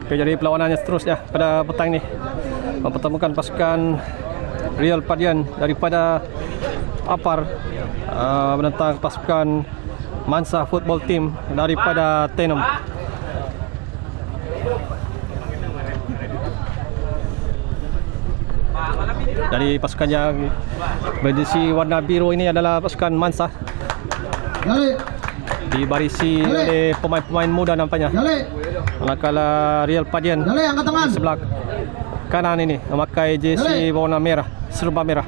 Oke, jadi perlawanannya seterusnya pada petang ini mempertemukan pasukan Real Padian daripada Apar menentang pasukan Mansa Football Team daripada Tenom. Dari pasukan yang berjersey warna biru ini adalah pasukan Mansa, dibarisi oleh pemain-pemain muda nampaknya. Manakala Real Padian di sebelah kanan ini memakai jersey warna merah, serba merah,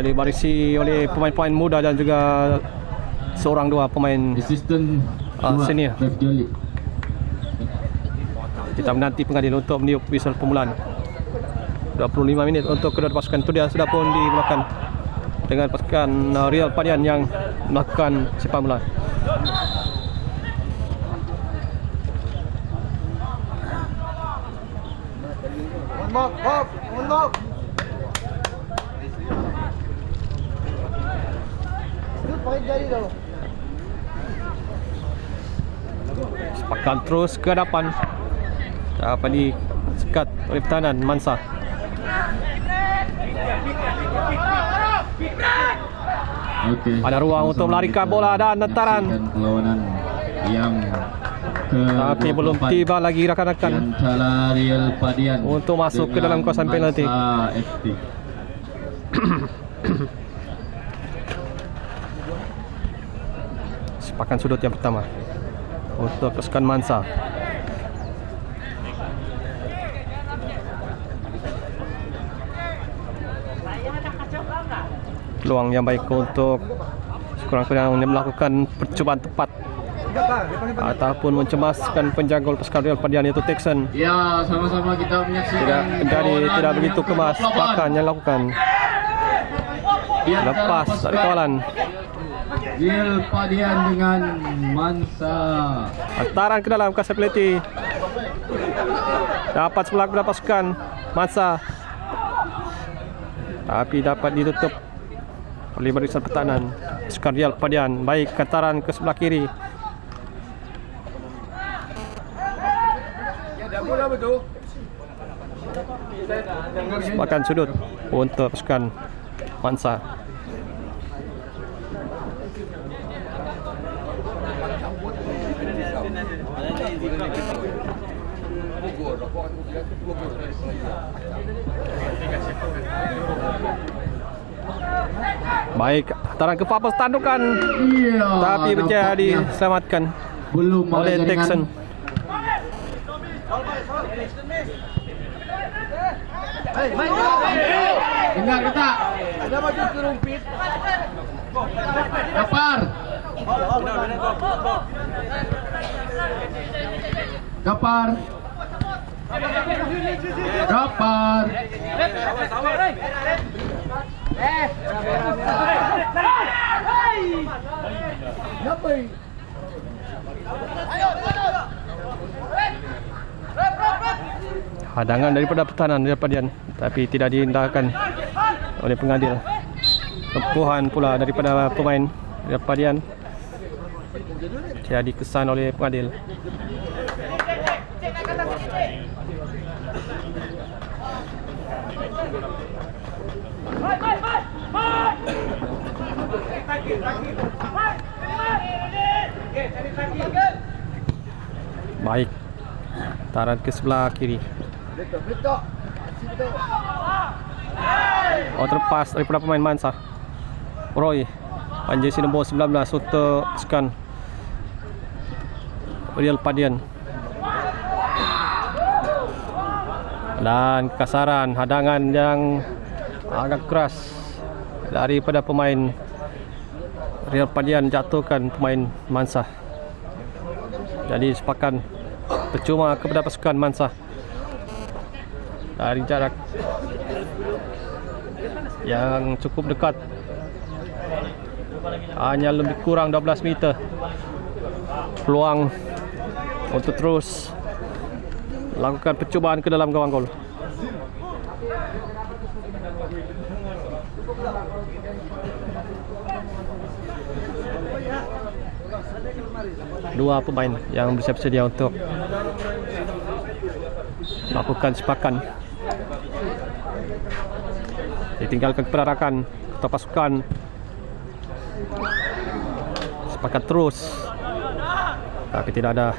dibarisi oleh pemain-pemain muda dan juga seorang dua pemain senior. Kita menanti pengadil untuk meniup whistle permulaan. 25 minit untuk kedua pasukan itu dia sudah pun dimulakan dengan pasukan Real Padian yang melakukan sepak bola. Sepakan terus ke hadapan, dapat disekat oleh pertahanan Mansa. Ada ruang untuk melarikan bola dan nentaran, tapi belum tiba lagi rakan-rakan untuk masuk ke dalam kawasan penalti. Sepakan sudut yang pertama untuk pasukan Mansa. Peluang yang baik untuk sekurang-kurangnya melakukan percubaan tepat ataupun mencemaskan penjaga pasukan Real Padian itu Texan. Ya, sama-sama kita menyaksikan. Tidak begitu kemas bahkan yang lakukan. Lepas dari kawalan. Real Padian dengan Mansa. Hantaran ke dalam kawasan penalti. Dapat sebelah kepada pasukan Mansa, tapi dapat ditutup oleh barisan pertahanan pasukan Real Padian. Baik, hantaran ke sebelah kiri. Sepakan sudut untuk pasukan Mansa. Baik, hantaran ke papas tandukan, tapi berjaya diselamatkan oleh Texan. Dengar kata. Ada maju ke rumpit. Gapar. Gapar. Gapar. Hadangan daripada pertahanan Real Padian, tapi tidak diindahkan oleh pengadil. Tempuhan pula daripada pemain Real Padian, tidak dikesan oleh pengadil. Baik, taran ke sebelah kiri. Oh, terlepas daripada pemain Mansa. Roy, jersey nombor 19 untuk pasukan Real Padian. Dan kasaran, hadangan yang agak keras daripada pemain Real Padian jatuhkan pemain Mansa. Jadi sepakan percuma kepada pasukan Mansa dari jarak yang cukup dekat, hanya lebih kurang 12 meter. Peluang untuk terus lakukan percubaan ke dalam gawang gol. Dua pemain yang bersedia untuk melakukan sepakan. Ditinggalkan penarakan atau pasukan sepakat terus, tapi tidak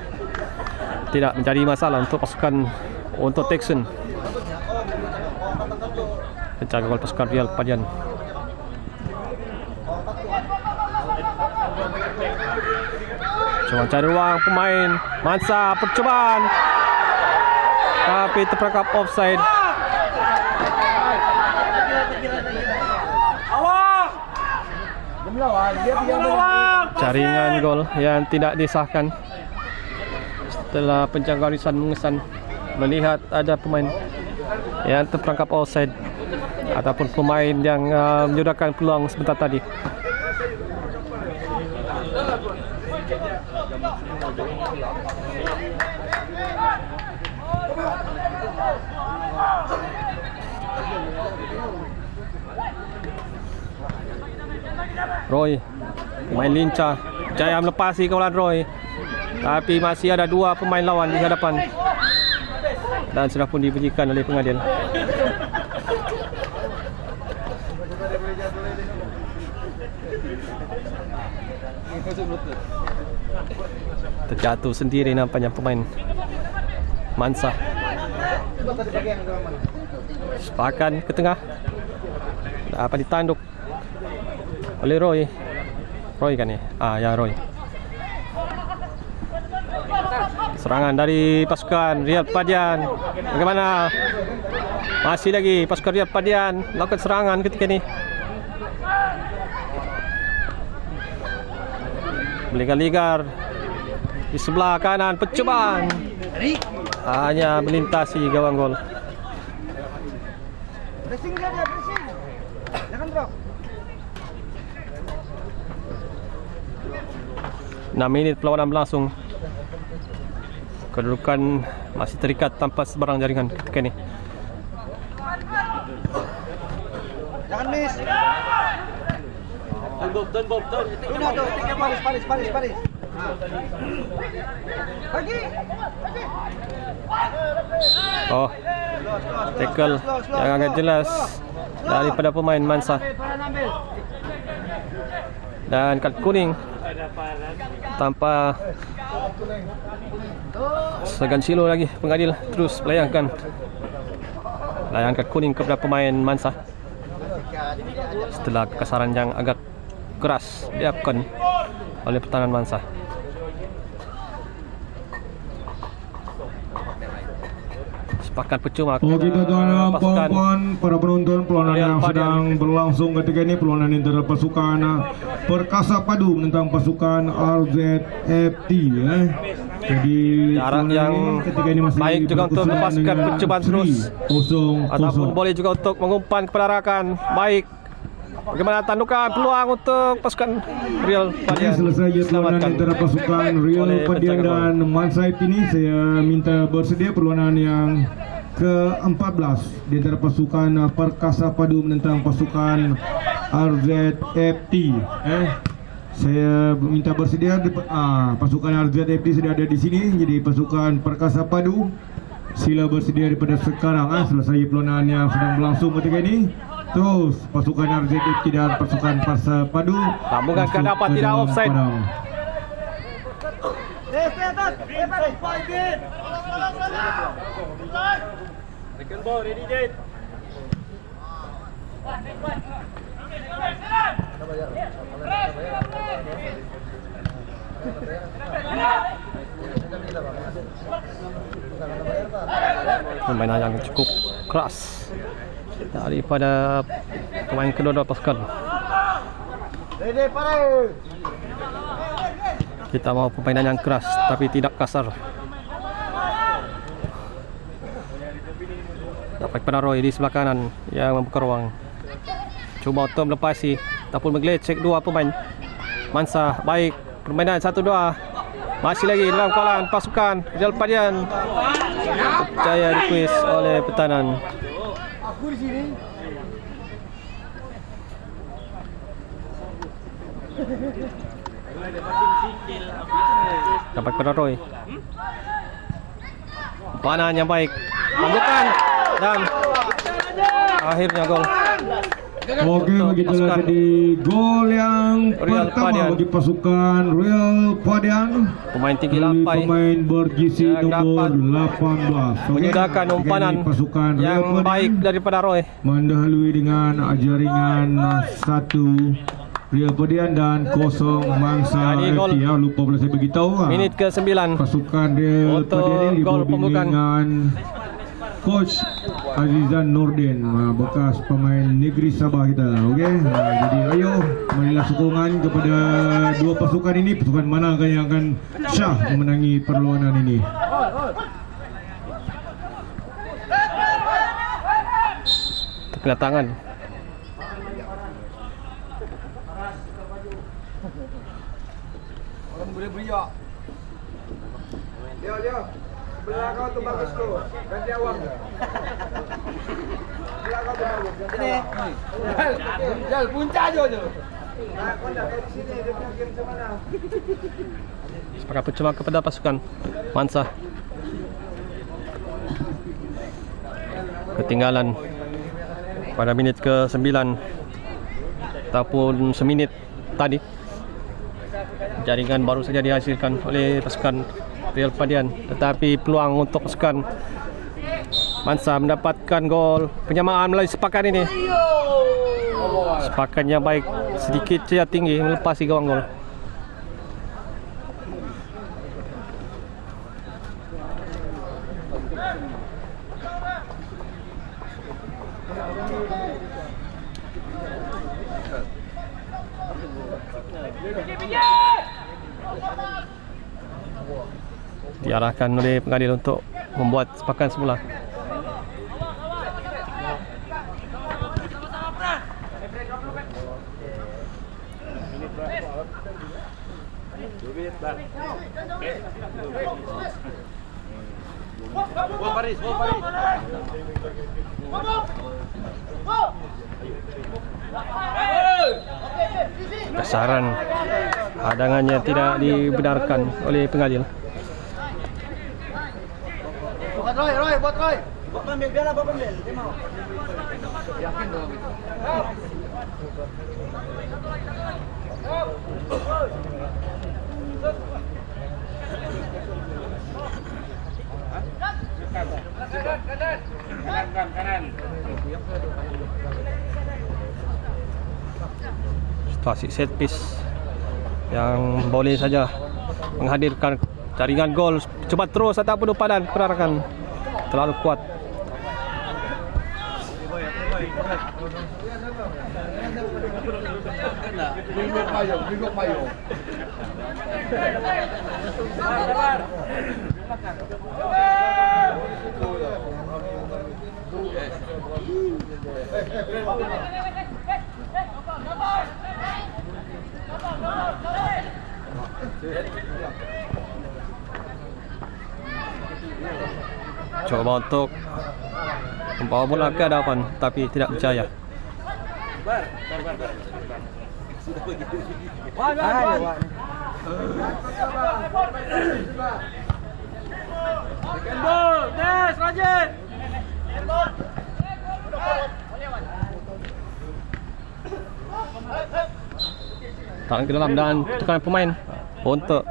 menjadi masalah untuk pasukan untuk Texan. Penjaga gol pasukan Real Padian. Coba cari ruang pemain Mansa, percobaan tapi terperangkap offside. Jaringan gol yang tidak disahkan setelah penjaga garisan mengesan melihat ada pemain yang terperangkap offside ataupun pemain yang menyodorkan peluang sebentar tadi. Roy pemain lincah, jaya melepasi kawalan Roy, tapi masih ada dua pemain lawan di hadapan dan sudah pun dibunyikan oleh pengadil. Terjatuh sendiri nampaknya pemain Mansa. Sepakan ke tengah, dapat ditanduk oleh Roy. Roy kan ya? Ya Roy. Serangan dari pasukan Real Padian. Bagaimana? Masih lagi pasukan Real Padian lakukan serangan ketika ini. Meligar-ligar di sebelah kanan, percobaan hanya melintasi gawang gol. Pressing dia, pressing. Jangan drop. 6 minit perlawanan berlangsung. Kedudukan masih terikat tanpa sebarang jaringan ketika ini. Jangan miss. Turn Bob. Ini ada tiga Paris. Lagi. Oh, tackle yang agak jelas daripada pemain Mansa. Dan kad kuning tanpa segan silo lagi. Pengadil terus melayangkan kad kuning kepada pemain Mansa setelah kekasaran yang agak keras dilakukan oleh pertahanan Mansa. Sepakat percuma kita tuan puan para penonton, perlawanan yang sedang berlangsung ketika ini, perlawanan antara pasukan Perkasa Padu menentang pasukan RZFT Jadi jarak yang ketika ini masih baik juga untuk melepaskan percobaan terus, ataupun boleh juga untuk mengumpan kepada rakan. Baik, bagaimana tandukan peluang untuk pasukan Real Padian. Selesai perlawanan antara pasukan Real Padian dan Mansa ini, saya minta bersedia perlawanan yang ke-14 di antara pasukan Perkasa Padu menentang pasukan RZFT. Saya minta bersedia. Pasukan RZFT sudah ada di sini, jadi pasukan Perkasa Padu sila bersedia daripada sekarang. Selesai perlawanan yang sedang berlangsung ketika ini. Terus pasukan RZFT dan pasukan Perkasa Padu Sambungan ke dapat tidak offside. Second ball, ready, Jade. Permainan yang cukup keras daripada pemain kedua-dua pasukan. Ready, pare. Kita mau permainan yang keras tapi tidak kasar. Dapat pada Roy di sebelah kanan yang membuka ruang. Cuba untuk melepasi ataupun menggelecek dua pemain Mansa. Baik, permainan 1-2. Masih lagi dalam kawalan pasukan Real Padian. Jaya dikuis oleh pertahanan aku di sini. Dapat kena Roy. Panan yang baik. Lanjutkan dan akhirnya gol. Oke, begitulah jadi gol yang Real pertama Padian. bagi pasukan Real Padian. Pemain tinggi Dari lampai pemain berjisi yang nomor dapat 18. Oke, menyudahkan ketika umpanan ini pasukan Real yang Padian baik daripada Roy. mendahului dengan jaringan 1 Real Padian dan 0 Mangsa Jadi gol. FT. Lupa pula saya beritahu. Menit ke-9. Pasukan Real Untuk Padian ini gol dibimbing pembukaan. dengan Coach Azizan Nurdin, bekas pemain negeri Sabah kita. Okey. Jadi ayo marilah sokongan kepada dua pasukan ini. Pasukan manakah yang akan syah memenangi perlawanan ini? Kena tangan. Orang boleh beriak. Leo. Sebelah kau tu bagus tu. Ganti awam. Sebelah kau tu bagus. Sini. Jal, puncak je. Nah, kau dah kat sini dia punya game macam mana? Sepakat percuma kepada pasukan Mansa. Ketinggalan pada minit ke-9 ataupun seminit tadi. Jaringan baru saja dihasilkan oleh pasukan Real Padian, tetapi peluang untuk pasukan Mansa mendapatkan gol penyamaan melalui sepakan ini. Sepakannya baik, sedikit saja tinggi melepasi gawang gol. Diarahkan oleh pengadil untuk membuat sepakan semula. Kasaran hadangannya tidak dibenarkan oleh pengadil. Buat Roy, buat Roy. Buat pemil, biarlah buat pemil. Dia mau. Yakin dong gitu. Kanan. Situasi set piece yang boleh saja menghadirkan jaringan gol. Cepat terus ataupun umpanan perarakan terlalu kuat. Bingok payung. Coba untuk membawa bola ke hadapan tapi tidak berjaya. Tangan ke dalam dan tekanan pemain untuk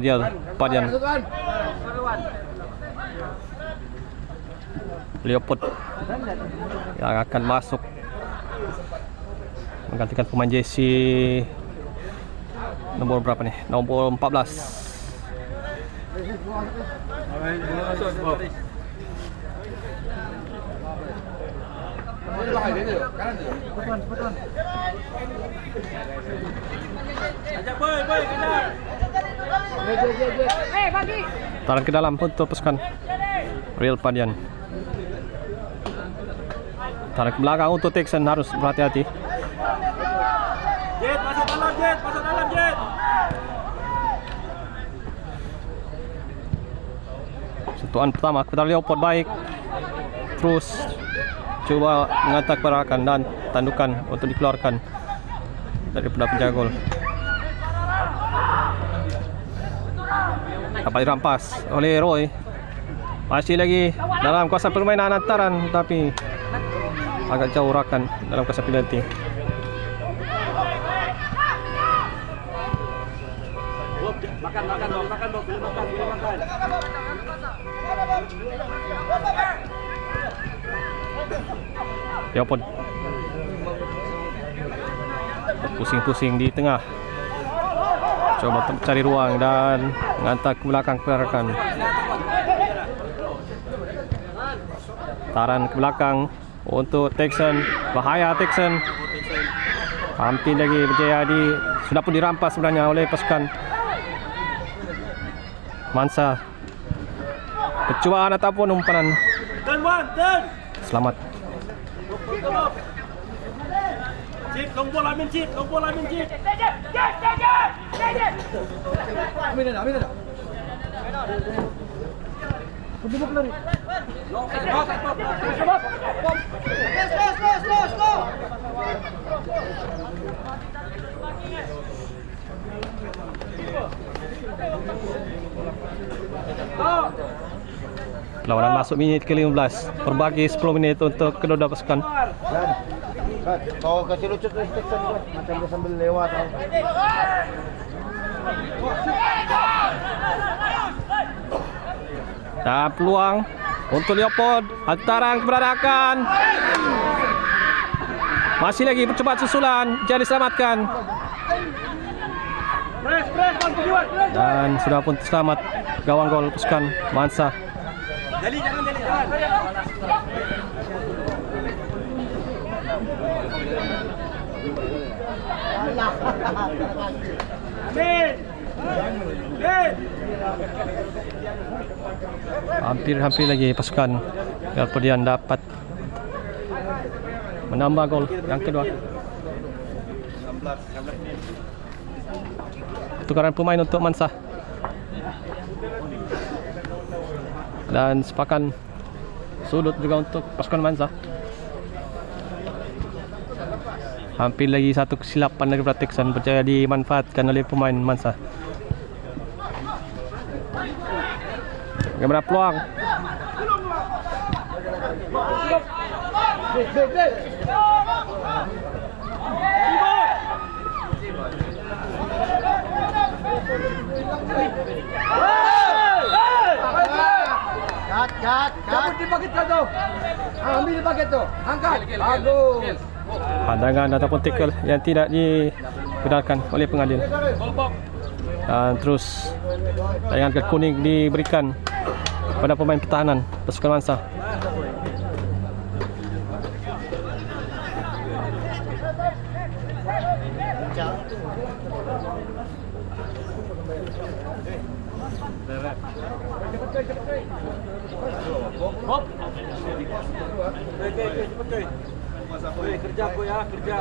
Real Padian. Leopold yang akan masuk menggantikan pemain jersey nomor berapa nih? Nomor 14. Tarik ke dalam untuk pasukan Real Padian. Tarik ke belakang untuk Texan, harus berhati-hati. Jet, masuk dalam Jet. Sentuhan pertama kepada Leopold baik. Terus coba menghantar pergerakan dan tandukan untuk dikeluarkan daripada penjaga gol. Dapat dirampas oleh Roy. Masih lagi dalam kawasan permainan hantaran, tapi agak jauh rakan dalam kawasan penalti. Ya pun pusing-pusing di tengah, coba cari ruang dan menghantar ke belakang pergerakan. Taran ke belakang untuk Texan, bahaya Texan. Hampir lagi berjaya sudah pun dirampas sebenarnya oleh pasukan Mansa. Percubaan ataupun umpanan selamat. Cip, tombol Amin Cip, tombol Amin Cip. Amin dah. Bubuk lari. Slow. Perlawanan masuk minit ke-15. Berbagi 10 minit untuk kedua-dua pasukan. Kau kasih lucu tu Texan tu. Macam dia sambil lewat. Dan peluang untuk Leopold. Hantaran keberadakan. Masih lagi percubaan susulan. Jadi selamatkan. Dan sudah pun selamat gawang gol pasukan Mansa. Jangan. Hampir lagi pasukan Galpodian dapat menambah gol yang kedua. Tukaran pemain untuk Mansa. Dan sepakan sudut juga untuk pasukan Mansa. Hampir lagi satu kesilapan daripada Texan berjaya dimanfaatkan oleh pemain Mansa. Bagaimana peluang? Cut. Cabut di paket kau tu. Ambil di paket tu. Angkat. Bagus. Pandangan ataupun tackle yang tidak dibenarkan oleh pengadil. Dan terus tayangan kartu kuning diberikan kepada pemain pertahanan pasukan Mansa. Kerja aku ya, kerja.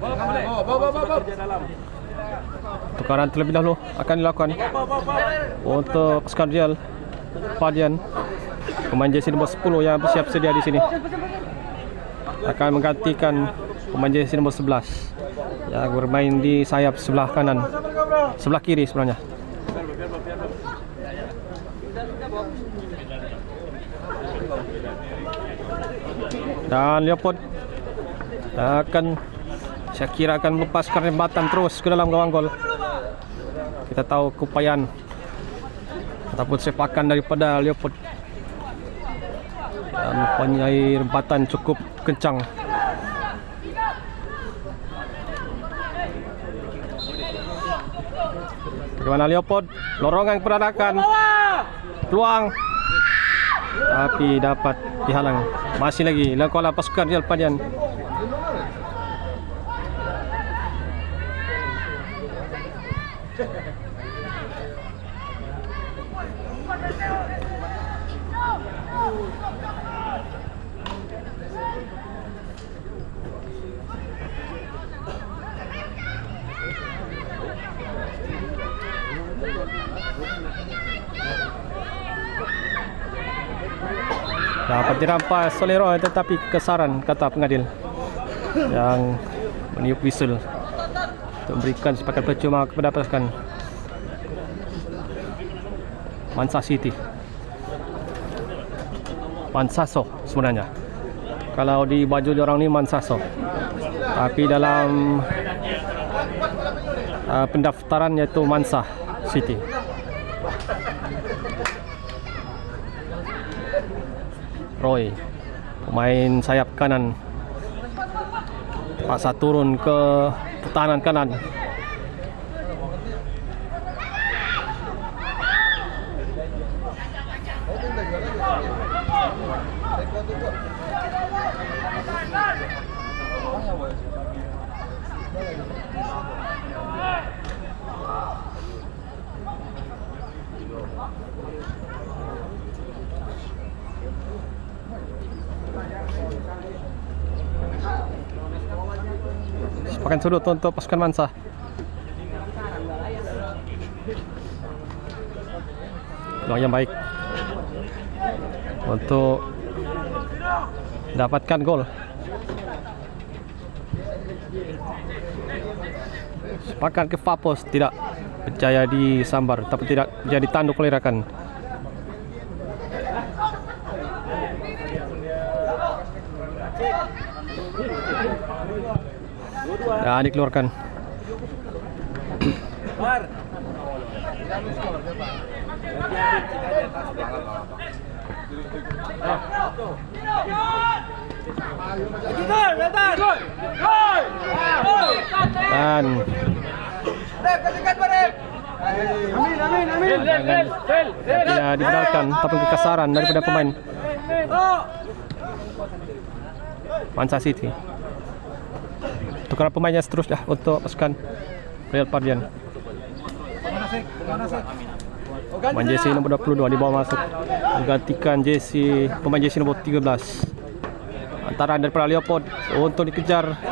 Bawa. Kerja dalam. Tukaran terlebih dahulu akan dilakukan untuk pasukan Real Padian. Pemain jersey nombor 10 yang bersiap sedia di sini akan menggantikan pemain jersey nombor 11 yang bermain di sayap sebelah kanan, sebelah kiri sebenarnya. Dan Leopold saya kira akan melepaskan rembatan terus ke dalam gawang gol. Kita tahu keupayaan ataupun sepakan daripada Leopold dan mempunyai rembatan cukup kencang. Bagaimana Leopold? Lorongan peradakan. Peluang. Tapi dapat dihalang. Masih lagi lakukan pasukan Real Padian. Dapat dirampas oleh Roy tetapi kesaran kata pengadil yang meniup whistle untuk memberikan sepakat percuma kepada pasukan Mansa City. Mansaso sebenarnya. Kalau di baju diorang ni Mansaso. Tapi dalam pendaftaran iaitu Mansa City. Roy, pemain sayap kanan, paksa turun ke pertahanan kanan. Sepakan sudut untuk pasukan Mansa. Peluang yang baik untuk dapatkan gol. Sepakan ke Fapos tidak berjaya disambar, tapi tidak jadi tanduk oleh rakan. Dan dikeluarkan. Dan tidak dibenarkan, tapi kekasaran daripada pemain Mansa City. Tukaran pemainnya seterusnya untuk pasukan Real Padian. Pemain jersey nombor 22 dibawa masuk menggantikan pemain jersey nombor 13. Antaran daripada Leopold untuk dikejar